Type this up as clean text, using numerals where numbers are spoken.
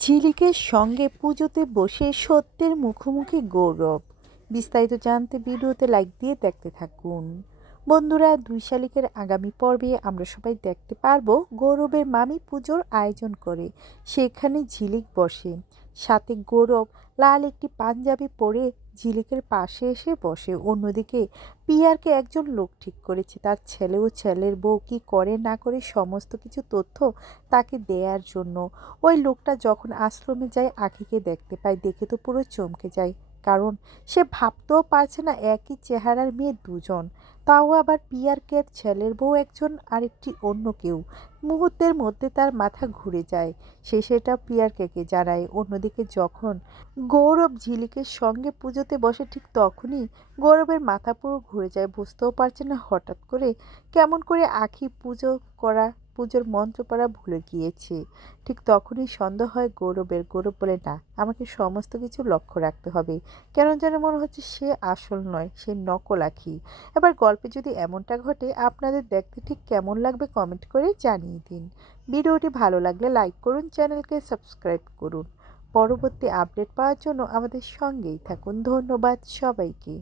ঝিলিকের সঙ্গে পুজোতে বসে সত্যের মুখোমুখি গৌরব। বিস্তারিত জানতে ভিডিওতে লাইক দিয়ে দেখতে থাকুন। বন্ধুরা, দুই শালিকের আগামী পর্বে আমরা সবাই দেখতে পারবো গৌরবের মামি পুজোর আয়োজন করে সেখানে ঝিলিক বসে। সাথে গৌরব লাল একটি পাঞ্জাবি পরে ঝিলিকের পাশে এসে বসে। অন্যদিকে পিয়ারকে একজন লোক ঠিক করেছে তার ছেলে ও ছেলের বউ কি করে না করে সমস্ত কিছু তথ্য তাকে দেওয়ার জন্য। ওই লোকটা যখন আশ্রমে যায় আখিকে দেখতে পায়, দেখে তো পুরো চমকে যায়, কারণ সে ভাবতেও পারছে না একই চেহারার মেয়ে দুজন, তাও আবার পিয়ারকের ছেলের বউ একজন আরেকটি অন্য কেউ। মুহূর্তের মধ্যে তার মাথা ঘুরে যায়। সে সেটা পিয়ারকে জানায়। অন্যদিকে যখন গৌরব ঝিলিকের সঙ্গে পুজোতে বসে ঠিক তখনই গৌরবের মাথা পুরো ঘুরে যায়, বুঝতেও পারছে না হঠাৎ করে কেমন করে আখি পুজোর মন্ত্র পড়া ভুলে গিয়েছে। ঠিক তখনই সন্দেহ হয় গৌরবের। গৌরব বলে, না, আমাকে সমস্ত কিছু লক্ষ্য রাখতে হবে। কেন যেন মনে হচ্ছে সে আসল নয়, সে নকল আঁখি। এবার গল্পে যদি এমনটা ঘটে, আপনাদের দেখতে ঠিক কেমন লাগবে কমেন্ট করে জানিয়ে দিন। ভিডিওটি ভালো লাগলে লাইক করুন, চ্যানেলকে সাবস্ক্রাইব করুন। পরবর্তী আপডেট পাওয়ার জন্য আমাদের সঙ্গেই থাকুন। ধন্যবাদ সবাইকে।